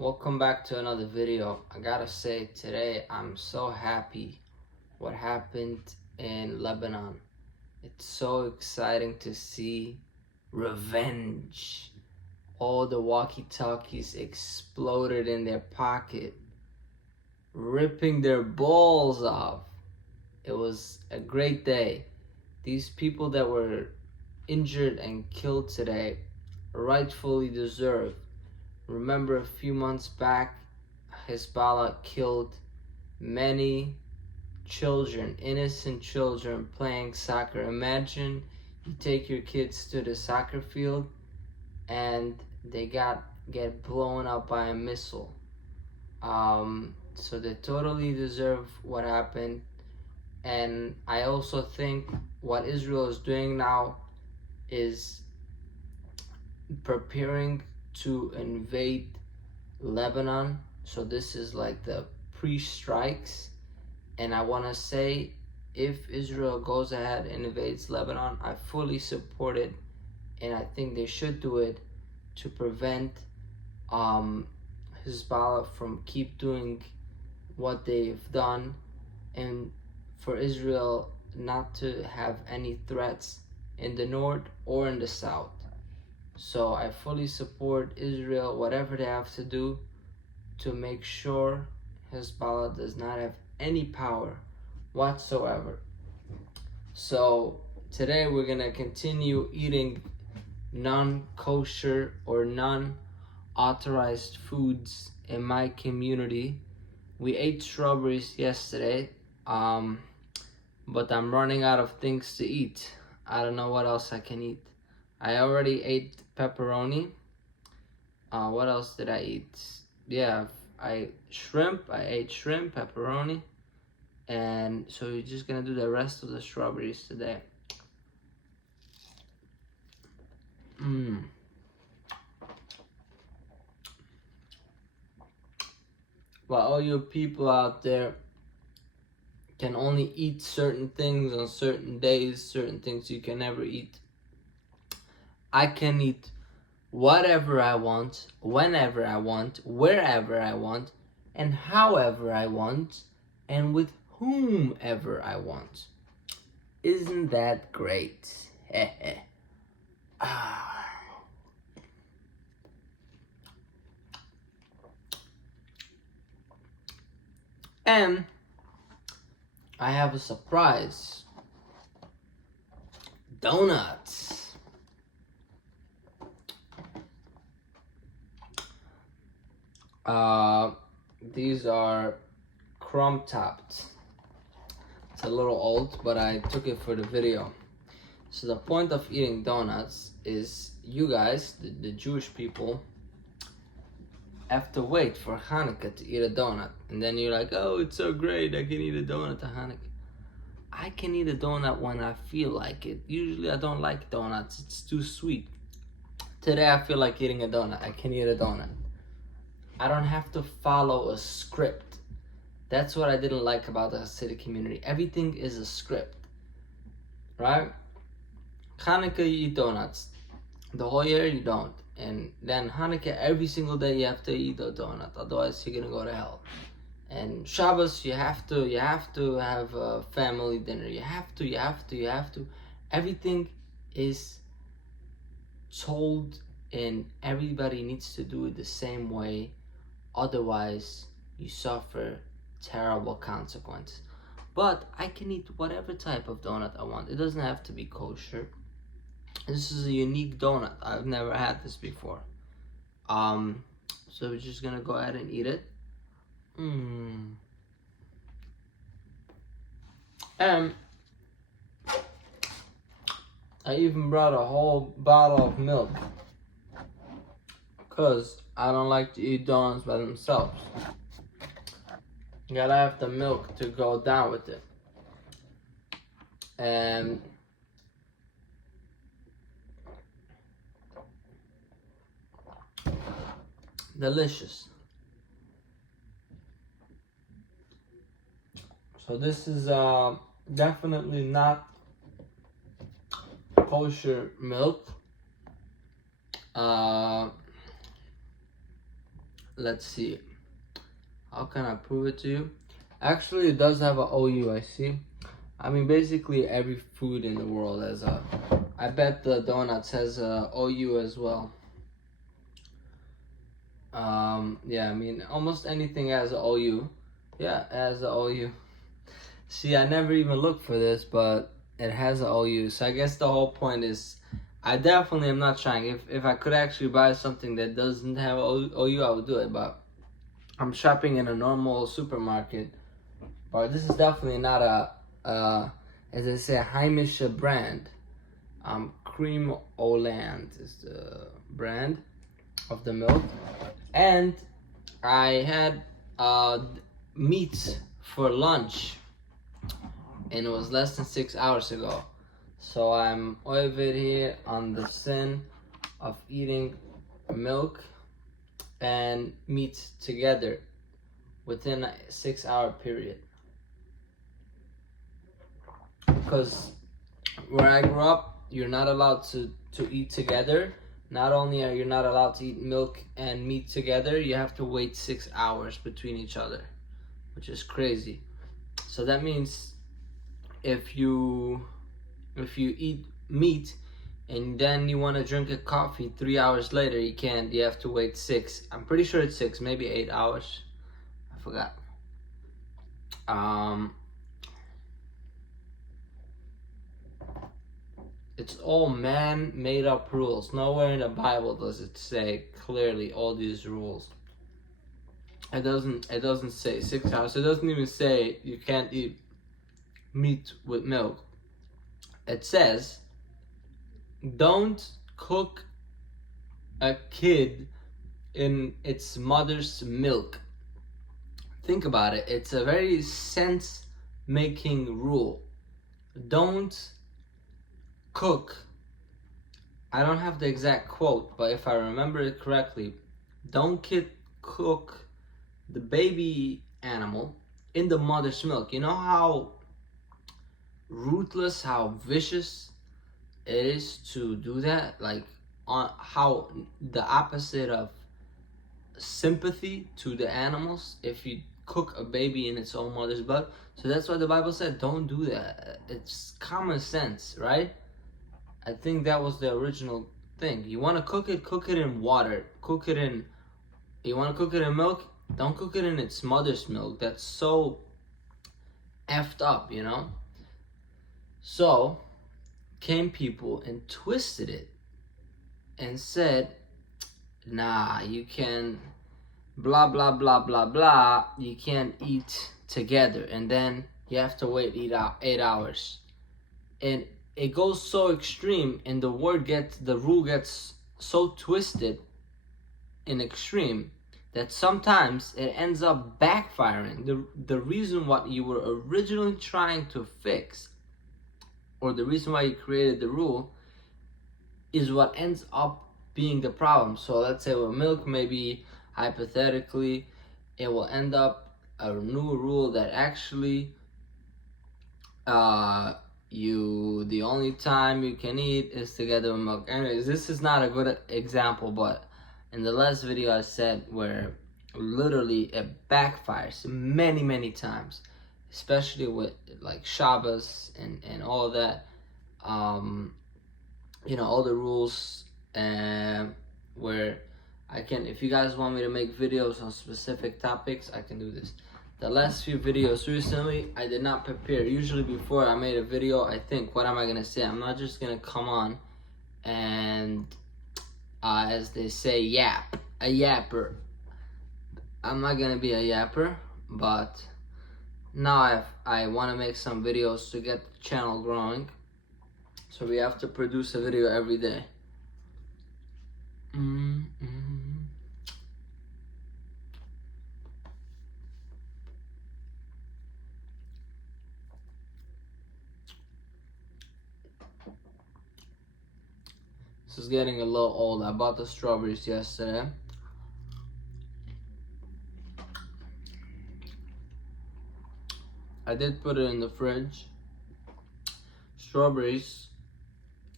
Welcome back to another video. I gotta say, today I'm so happy what happened in Lebanon. It's so exciting to see revenge. All the walkie-talkies exploded in their pocket, ripping their balls off. It was a great day. These people that were injured and killed today rightfully deserve. Remember, a few months back, Hezbollah killed many children, innocent children playing soccer. Imagine you take your kids to the soccer field and they get blown up by a missile. So they totally deserve what happened. And I also think what Israel is doing now is preparing to invade Lebanon. So this is like the pre-strikes, and I want to say, if Israel goes ahead and invades Lebanon, I fully support it, and I think they should do it to prevent Hezbollah from keep doing what they've done, and for Israel not to have any threats in the north or in the south. So I fully support Israel, whatever they have to do to make sure Hezbollah does not have any power whatsoever. So today we're gonna continue eating non-kosher or non-authorized foods in my community. We ate strawberries yesterday, but I'm running out of things to eat. I don't know what else I can eat. I already ate pepperoni. What else did I eat? Yeah, I ate shrimp, pepperoni, and so we're just gonna do the rest of the strawberries today. Well, all you people out there can only eat certain things on certain days, certain things you can never eat. I can eat whatever I want, whenever I want, wherever I want, and however I want, and with whomever I want. Isn't that great? And I have a surprise. Donuts. These are crumb topped. It's a little old, but I took it for the video. So the point of eating donuts is you guys, the Jewish people, have to wait for Hanukkah to eat a donut. And then you're like, oh, it's so great, I can eat a donut at Hanukkah. I can eat a donut when I feel like it. Usually I don't like donuts, it's too sweet. Today I feel like eating a donut, I can eat a donut. I don't have to follow a script. That's what I didn't like about the Hasidic community. Everything is a script, right? Hanukkah, you eat donuts. The whole year, you don't. And then Hanukkah, every single day, you have to eat a donut. Otherwise, you're gonna go to hell. And Shabbos, you have to have a family dinner. You have to. Everything is told, and everybody needs to do it the same way. Otherwise, you suffer terrible consequences. But I can eat whatever type of donut I want. It doesn't have to be kosher. This is a unique donut. I've never had this before. So we're just gonna go ahead and eat it. And I even brought a whole bottle of milk, because I don't like to eat donuts by themselves. You gotta have the milk to go down with it. And delicious. So this is definitely not kosher milk. let's see. How can I prove it to you? Actually, it does have a OU, I see. I mean, basically every food in the world has a... I bet the donuts has a OU as well. Yeah, I mean, almost anything has a OU. Yeah, it has a OU. See, I never even looked for this, but it has an OU. So I guess the whole point is, I definitely am not trying. If I could actually buy something that doesn't have OU, I would do it. But I'm shopping in a normal supermarket. But this is definitely not as I say, a Heimish brand. Cream Oland is the brand of the milk. And I had meat for lunch, and it was less than 6 hours ago. So I'm over here on the sin of eating milk and meat together within a 6 hour period. Because where I grew up, you're not allowed to eat together. Not only are you not allowed to eat milk and meat together, you have to wait 6 hours between each other, which is crazy. So that means if you eat meat and then you want to drink a coffee 3 hours later, you can't. You have to wait 6. I'm pretty sure it's 6, maybe 8 hours. I forgot. It's all man-made up rules. Nowhere in the Bible does it say clearly all these rules. It doesn't say 6 hours. It doesn't even say you can't eat meat with milk. It says don't cook a kid in its mother's milk. Think about it. It's a very sense-making rule. Don't cook. I don't have the exact quote, but if I remember it correctly, don't cook the baby animal in the mother's milk. You know how ruthless, how vicious it is to do that? Like, on how the opposite of sympathy to the animals if you cook a baby in its own mother's blood. So that's why the Bible said don't do that. It's common sense, right? I think that was the original thing. You want to cook it in water. You want to cook it in milk, don't cook it in its mother's milk. That's so effed up, you know? So came people and twisted it and said, nah, you can blah blah blah blah blah, you can't eat together, and then you have to wait 8 hours. And it goes so extreme, and the rule gets so twisted in extreme that sometimes it ends up backfiring. The reason what you were originally trying to fix, or the reason why you created the rule, is what ends up being the problem. So let's say with milk, maybe hypothetically, it will end up a new rule that actually the only time you can eat is together with milk. Anyways, this is not a good example, but in the last video I said where literally it backfires many times, especially with like Shabbos and all of that. You know, all the rules, where I can, if you guys want me to make videos on specific topics, I can do this. The last few videos recently, I did not prepare. Usually before I made a video, I think, what am I gonna say? I'm not just gonna come on and, as they say, yap. A yapper. I'm not gonna be a yapper, but now I wanna make some videos to get the channel growing. So we have to produce a video every day. This is getting a little old. I bought the strawberries yesterday. I did put it in the fridge. Strawberries,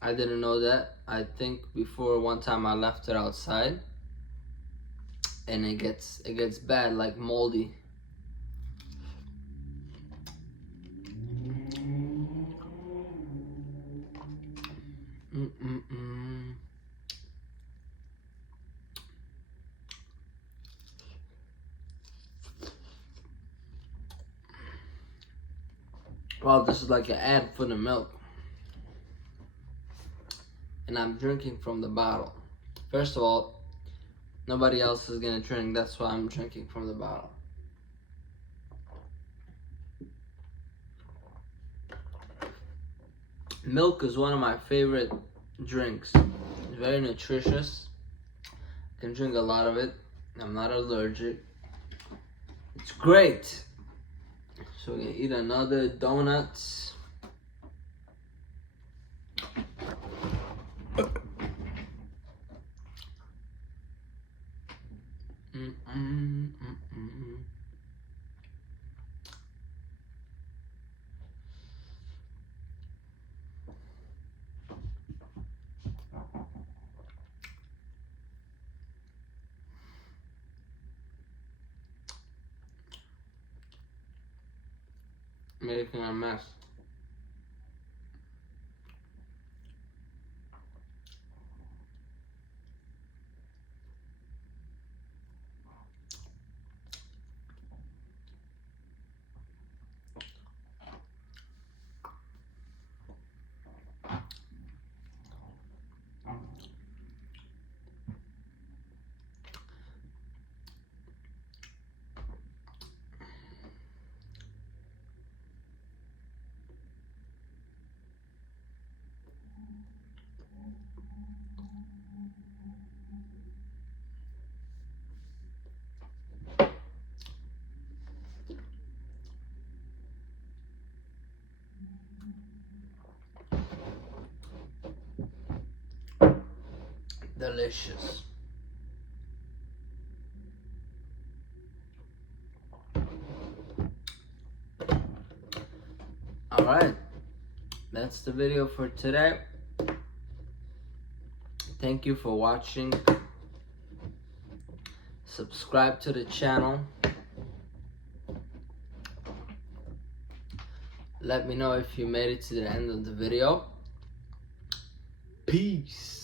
I didn't know that. I think before one time I left it outside. and it gets bad, like moldy. Well, this is like an ad for the milk, and I'm drinking from the bottle. First of all, nobody else is gonna drink, that's why I'm drinking from the bottle. Milk is one of my favorite drinks. It's very nutritious. I can drink a lot of it. I'm not allergic. It's great. So we're gonna eat another donut. Making a mess. Delicious. Alright, that's the video for today. Thank you for watching. Subscribe to the channel. Let me know if you made it to the end of the video. Peace.